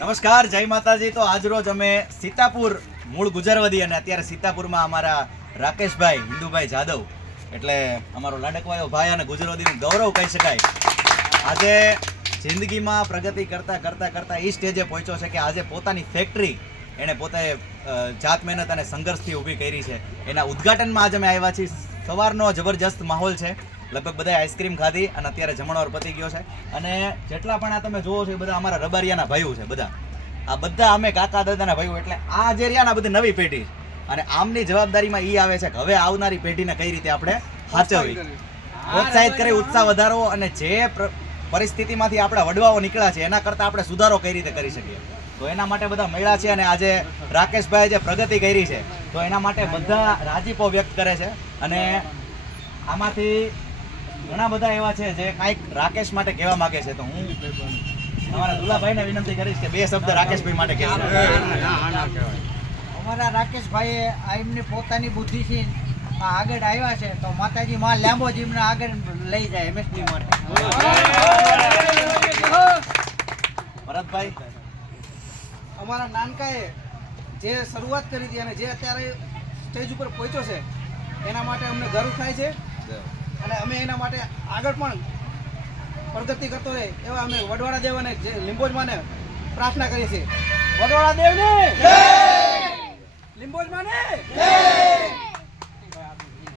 નમસ્કાર, જય માતાજી। તો આજ રોજ અમે સીતાપુર, મૂળ ગુજરવદી, અને અત્યારે સીતાપુરમાં અમારા રાકેશભાઈ હિન્દુભાઈ જાદવ, એટલે અમારો લાડકવાયો ભાઈ અને ગુજરવદીનું ગૌરવ કહી શકાય, આજે જિંદગીમાં પ્રગતિ કરતા કરતા કરતા એ સ્ટેજે પહોંચ્યો છે કે આજે પોતાની ફેક્ટરી એણે પોતે જાત મહેનત અને સંઘર્ષથી ઊભી કરી છે। એના ઉદ્ઘાટનમાં આજે અમે આવ્યા છીએ। સવારનો જબરજસ્ત માહોલ છે, લગભગ બધાએ આઈસ્ક્રીમ ખાધી અને અત્યારે જમણવાર પતી ગયો છે। અને જેટલા પણ આ તમે જોવો છો એ બધા અમારા રબારિયાના ભાઈઓ છે, આ બધા અમે કાકા દાદાના ભાઈઓ, એટલે આ જે રહ્યા ને બધી નવી પેઢી, અને આમની જવાબદારીમાં એ આવે છે કે હવે આવનારી પેઢીને કઈ રીતે આપણે સાચવવી, પ્રોત્સાહિત કરી, ઉત્સાહ વધારવો, અને જે પરિસ્થિતિમાંથી આપણા વડવાઓ નીકળ્યા છે એના કરતાં આપણે સુધારો કઈ રીતે કરી શકીએ, તો એના માટે બધા મળ્યા છે। અને આજે રાકેશભાઈ જે પ્રગતિ કરી છે તો એના માટે બધા રાજીપો વ્યક્ત કરે છે। અને આમાંથી ઘણા બધા એવા છે જે કાંઈક રાકેશ માટે કહેવા માંગે છે, તો હું અમારા દુલાભાઈને વિનંતી કરીશ કે 2 શબ્દ રાકેશભાઈ માટે કહેજો। અમારા રાકેશભાઈએ એમની પોતાની બુદ્ધિથી આગળ આવ્યા છે, તો માતાજી માં લાંબો જીમને આગળ લઈ જાય એમએસડી માટે। ભરતભાઈ, અમારા નાનકાએ જે શરૂઆત કરી હતી અને જે અત્યારે સ્ટેજ ઉપર પહોંચ્યો છે એના માટે અમને ગર્વ થાય છે, અને અમે એના માટે આગળ પણ પ્રગતિ કરતો રહે એવા અમે વડવાળા દેવ અને લીંબોજમાને પ્રાર્થના કરીએ છીએ। વડવાળા દેવને જય, લીંબોજમાને જય।